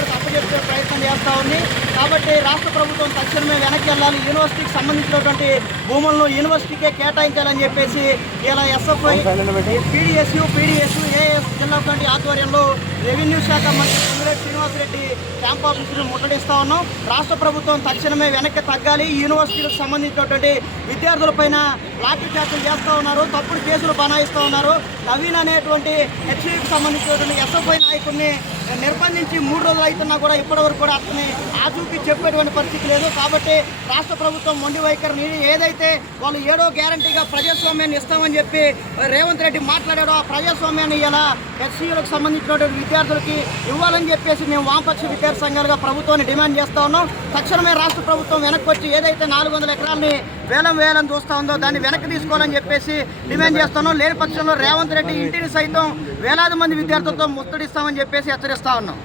యూనివర్సిటీకి అప్పచెప్పే ప్రయత్నం చేస్తూ ఉంది. కాబట్టి రాష్ట్ర ప్రభుత్వం తక్షణమే వెనక్కి వెళ్ళాలి. యూనివర్సిటీకి సంబంధించినటువంటి భూములను యూనివర్సిటీకే కేటాయించాలని చెప్పేసి ఇలా ఎస్ఎఫ్ఐ పీడిఎస్యు పీడిఎస్యు ఏఎస్ జిల్లా కమిటీ ఆధ్వర్యంలో రెవెన్యూ శాఖ మంత్రి పొంగిరెడ్డి శ్రీనివాసరెడ్డి క్యాంప్ ఆఫీసులు ముట్టడిస్తా ఉన్నాం. రాష్ట్ర ప్రభుత్వం తక్షణమే వెనక్కి తగ్గాలి. యూనివర్సిటీలకు సంబంధించినటువంటి విద్యార్థులపైన లాఠీ చార్జీలు చేస్తూ ఉన్నారు తప్పుడు కేసులు బనాయిస్తూ ఉన్నారు. నవీన్ అనేటువంటి హెచ్సికి సంబంధించినటువంటి ఎస్ఎఫ్ఐ నాయకుడిని నిర్బంధించి మూడు రోజులు అవుతున్నా కూడా ఇప్పటివరకు కూడా అతన్ని ఆచూకి చెప్పేటువంటి పరిస్థితి లేదు. కాబట్టి రాష్ట్ర ప్రభుత్వం మొండి వైఖరిని ఏదైతే వాళ్ళు ఏడో గ్యారంటీగా ప్రజాస్వామ్యాన్ని ఇస్తామని చెప్పి రేవంత్ రెడ్డి మాట్లాడాడో ఆ ప్రజాస్వామ్యాన్ని ఇలా ఎస్సీలకు సంబంధించినటువంటి విద్యార్థులకి ఇవ్వాలని చెప్పేసి మేము వామపక్ష విద్యార్థి సంఘాలుగా ప్రభుత్వాన్ని డిమాండ్ చేస్తూ ఉన్నాం. తక్షణమే రాష్ట్ర ప్రభుత్వం వెనక్కి వచ్చి ఏదైతే నాలుగు వందల ఎకరాలని వేలం వేయాలని చూస్తా ఉందో దాన్ని వెనక్కి తీసుకోవాలని చెప్పేసి డిమాండ్ చేస్తున్నాం. లేని పక్షంలో రేవంత్ రెడ్డి ఇంటిని సైతం వేలాది మంది విద్యార్థులతో ముత్తడిస్తామని చెప్పేసి హెచ్చరిస్తా ఉన్నాం.